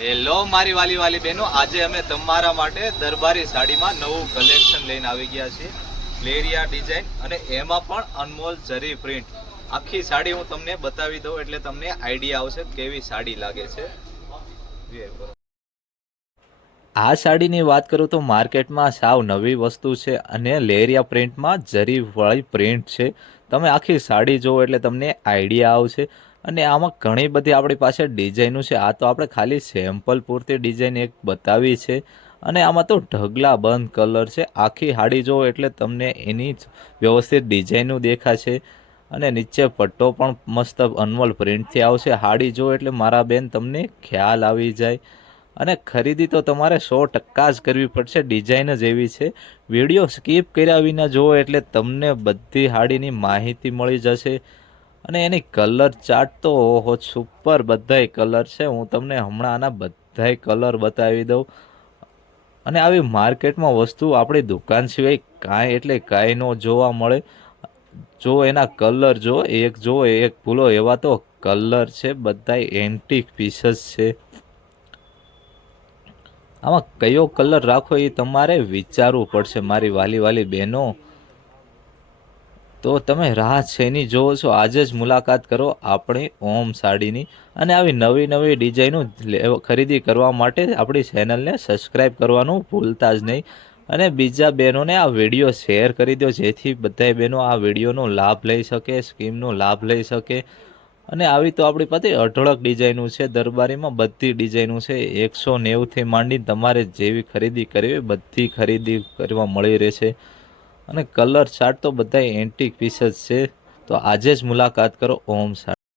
Hello મારી વાલી બહેનો, આજે અમે તમારા માટે દરબારી સાડીમાં નવું કલેક્શન લઈને આવી ગયા છીએ. લેરિયા ડિઝાઇન અને એમાં પણ અનમોલ જરી પ્રિન્ટ. આખી સાડી હું તમને બતાવી દઉં એટલે તમને આઈડિયા આવશે કેવી સાડી લાગે છે. આ સાડીની વાત કરું તો માર્કેટમાં સાવ નવી વસ્તુ છે અને લેરિયા પ્રિન્ટમાં જરી વાળી પ્રિન્ટ છે. તમે આખી સાડી જોવો એટલે તમને આઈડિયા આવશે. અને આમાં ઘણી બધી આપણી પાસે ડિઝાઇનો છે. આ તો આપણે ખાલી સેમ્પલ પૂરતી ડિઝાઇન એક બતાવી છે. અને આમાં તો ઢગલા બંધ કલર છે. આખી સાડી જોવો એટલે તમને એની જ વ્યવસ્થિત ડિઝાઇનો દેખાશે. અને નીચે પટ્ટો પણ મસ્ત અનમોલ પ્રિન્ટથી આવશે. સાડી જોવો એટલે મારા બેન તમને ખ્યાલ આવી જાય. અને ખરીદી તો તમારે 100% જ કરવી પડશે, ડિઝાઇન જ એવી છે. વિડીયો સ્કીપ કર્યા વિના જુઓ એટલે તમને બધી સાડીની માહિતી મળી જશે. અને એની કલર ચાર્ટ તો ઓહો સુપર બધાય કલર છે. હું તમને હમણાં આના બધાય કલર બતાવી દઉં. અને આવી માર્કેટમાં વસ્તુ આપણી દુકાન સિવાય કાંઈ એટલે કાંઈ ન જોવા મળે. જો એના કલર જો એક ભૂલો એવા તો કલર છે, બધાય એન્ટિક પીસીસ છે. આમાં કયો કલર રાખો એ તમારે વિચારવું પડશે મારી વાલી બહેનો. તો તમે રાહ શેની જોવો છો? આજે જ મુલાકાત કરો આપણી ઓમ સાડીની. અને આવી નવી ડિઝાઇનો ખરીદી કરવા માટે આપણી ચેનલને સબસ્ક્રાઈબ કરવાનું ભૂલતા જ નહીં. અને બીજા બહેનોને આ વિડીયો શેર કરી દો, જેથી બધા બહેનો આ વિડીયોનો લાભ લઈ શકે, સ્કીમનો લાભ લઈ શકે. અને આવી તો આપણી પાસે અઢળક ડિઝાઇનો છે. દરબારીમાં બધી ડિઝાઇનો છે. 190થી માંડીને તમારે જેવી ખરીદી કરવી બધી ખરીદી કરવા મળી રહેશે. અને કલર ચાર્ટ તો બધા એન્ટિક પીસીસ છે. તો આજે જ મુલાકાત કરો ઓમ સાડી.